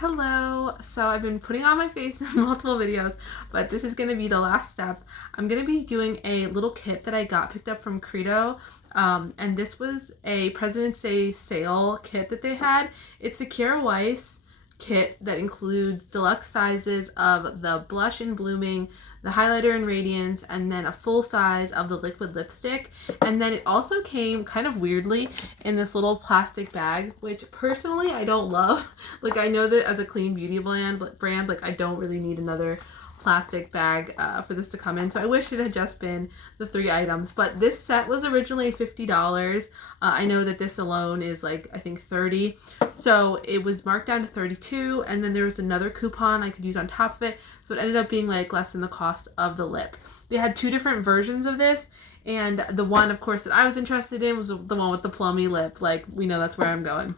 Hello! So I've been putting on my face in multiple videos, but this is going to be the last step. I'm going to be doing a little kit that I picked up from Credo, and this was a President's Day sale kit that they had. It's a Kjaer Weis kit that includes deluxe sizes of the blush in Blooming, the highlighter in Radiance, and then a full size of the liquid lipstick. And then it also came kind of weirdly in this little plastic bag, which personally I don't love. Like, I know that as a clean beauty brand, like, I don't really need another plastic bag for this to come in. So I wish it had just been the 3 items. But this set was originally $50. I know that this alone is like, I think $30. So it was marked down to $32, and then there was another coupon I could use on top of it. So it ended up being like less than the cost of the lip. They had 2 different versions of this, and the one, of course, that I was interested in was the one with the plummy lip. Like, we know that's where I'm going.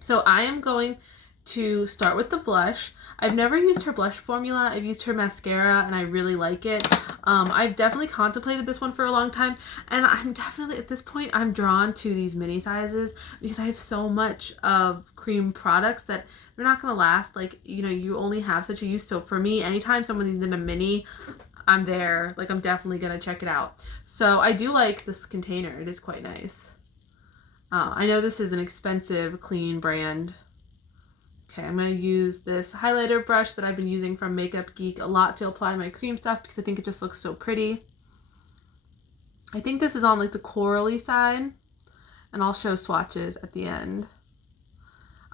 So I am going to start with the blush. I've never used her blush formula. I've used her mascara and I really like it. I've definitely contemplated this one for a long time, and I'm definitely at this point I'm drawn to these mini sizes because I have so much of cream products that they're not gonna last. Like, you know, you only have such a use. So for me, anytime someone needs in a mini, I'm there. Like, I'm definitely gonna check it out. So I do like this container. It is quite nice. I know this is an expensive clean brand. Okay, I'm going to use this highlighter brush that I've been using from Makeup Geek a lot to apply my cream stuff because I think it just looks so pretty. I think this is on like the corally side, and I'll show swatches at the end.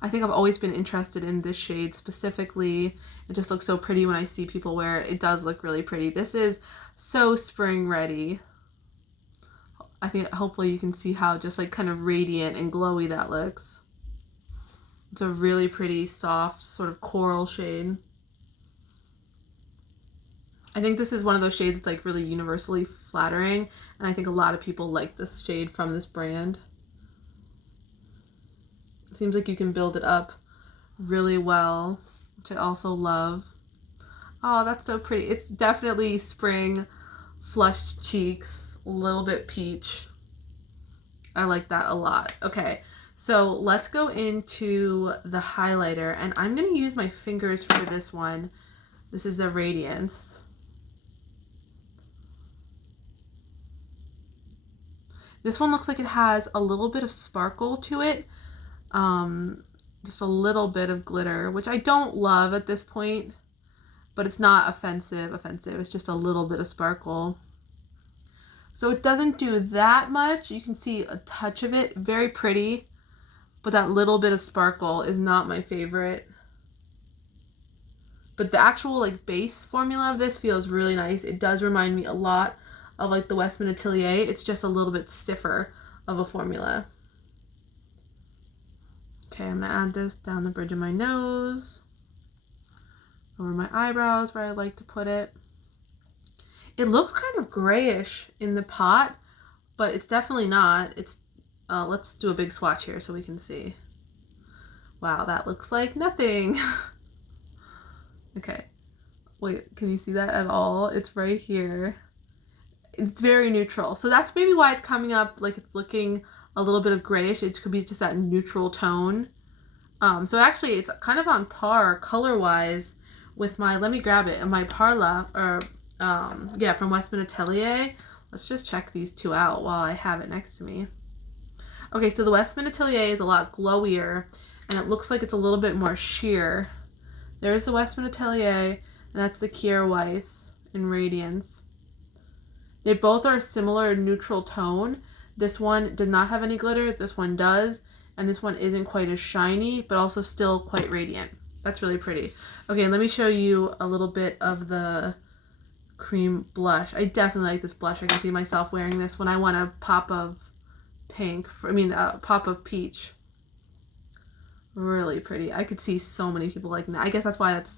I think I've always been interested in this shade specifically. It just looks so pretty when I see people wear it. It does look really pretty. This is so spring ready. I think hopefully you can see how just like kind of radiant and glowy that looks. It's a really pretty, soft, sort of coral shade. I think this is one of those shades that's like really universally flattering, and I think a lot of people like this shade from this brand. It seems like you can build it up really well, which I also love. Oh, that's so pretty. It's definitely spring, flushed cheeks, a little bit peach. I like that a lot. Okay. So let's go into the highlighter, and I'm going to use my fingers for this one. This is the Radiance. This one looks like it has a little bit of sparkle to it. Just a little bit of glitter, which I don't love at this point, but it's not offensive. It's just a little bit of sparkle. So it doesn't do that much. You can see a touch of it. Very pretty. But that little bit of sparkle is not my favorite. But the actual like base formula of this feels really nice. It does remind me a lot of like the Westman Atelier. It's just a little bit stiffer of a formula. Okay, I'm gonna add this down the bridge of my nose, over my eyebrows where I like to put it. It looks kind of grayish in the pot, but it's definitely not. It's let's do a big swatch here so we can see. Wow, that looks like nothing. Okay, wait, can you see that at all? It's right here. It's very neutral. So that's maybe why it's coming up like it's looking a little bit of grayish. It could be just that neutral tone. So actually it's kind of on par color-wise with my, let me grab it, my Parla, or yeah, from Westman Atelier. Let's just check these 2 out while I have it next to me. Okay, so the Westman Atelier is a lot glowier, and it looks like it's a little bit more sheer. There's the Westman Atelier, and that's the Kjaer Weis in Radiance. They both are similar neutral tone. This one did not have any glitter, this one does, and this one isn't quite as shiny, but also still quite radiant. That's really pretty. Okay, let me show you a little bit of the cream blush. I definitely like this blush. I can see myself wearing this when I want a pop of pink, a pop of peach. Really pretty. I could see so many people liking that. I guess that's why that's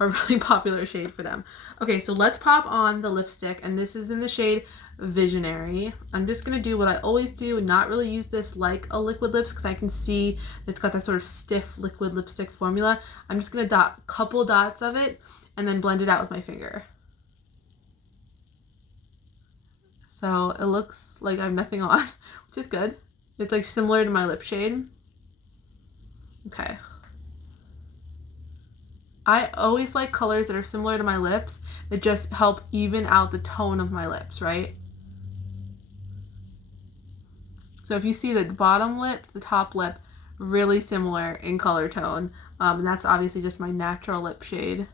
a really popular shade for them. Okay, so let's pop on the lipstick, and this is in the shade Visionary. I'm just gonna do what I always do and not really use this like a liquid lips because I can see it's got that sort of stiff liquid lipstick formula. I'm just gonna dot a couple dots of it and then blend it out with my finger. So it looks like I have nothing on, which is good. It's like similar to my lip shade. Okay. I always like colors that are similar to my lips that just help even out the tone of my lips, right? So if you see the bottom lip, the top lip, really similar in color tone. And that's obviously just my natural lip shade.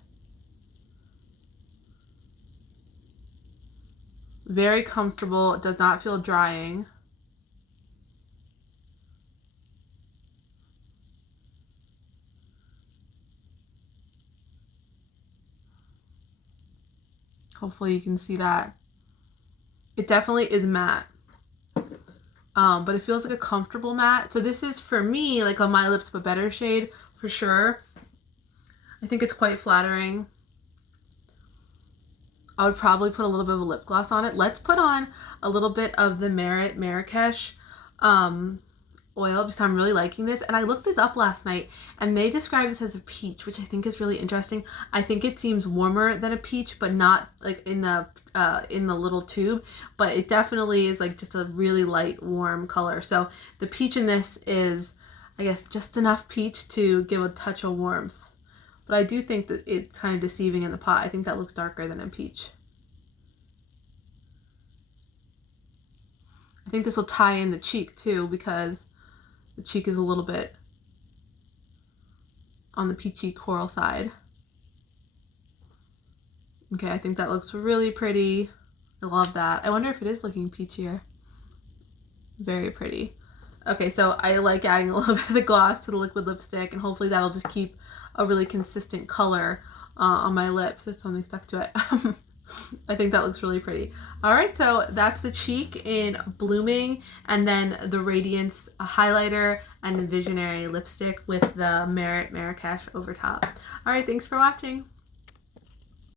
Very comfortable. It does not feel drying. Hopefully you can see that. It definitely is matte. But it feels like a comfortable matte. So this is, for me, like on my lips but better shade for sure. I think it's quite flattering. I would probably put a little bit of a lip gloss on it. Let's put on a little bit of the Merit Marrakesh oil because I'm really liking this. And I looked this up last night and they describe this as a peach, which I think is really interesting. I think it seems warmer than a peach, but not like in the little tube, but it definitely is like just a really light warm color. So the peach in this is, I guess, just enough peach to give a touch of warmth. But I do think that it's kind of deceiving in the pot. I think that looks darker than a peach. I think this will tie in the cheek too because the cheek is a little bit on the peachy coral side. Okay, I think that looks really pretty. I love that. I wonder if it is looking peachier. Very pretty. Okay, so I like adding a little bit of the gloss to the liquid lipstick, and hopefully that'll just keep a really consistent color on my lips if something stuck to it. I think that looks really pretty. All right, so that's the cheek in Blooming, and then the Radiance highlighter and the Visionary lipstick with the Merit Marrakesh over top. All right, thanks for watching.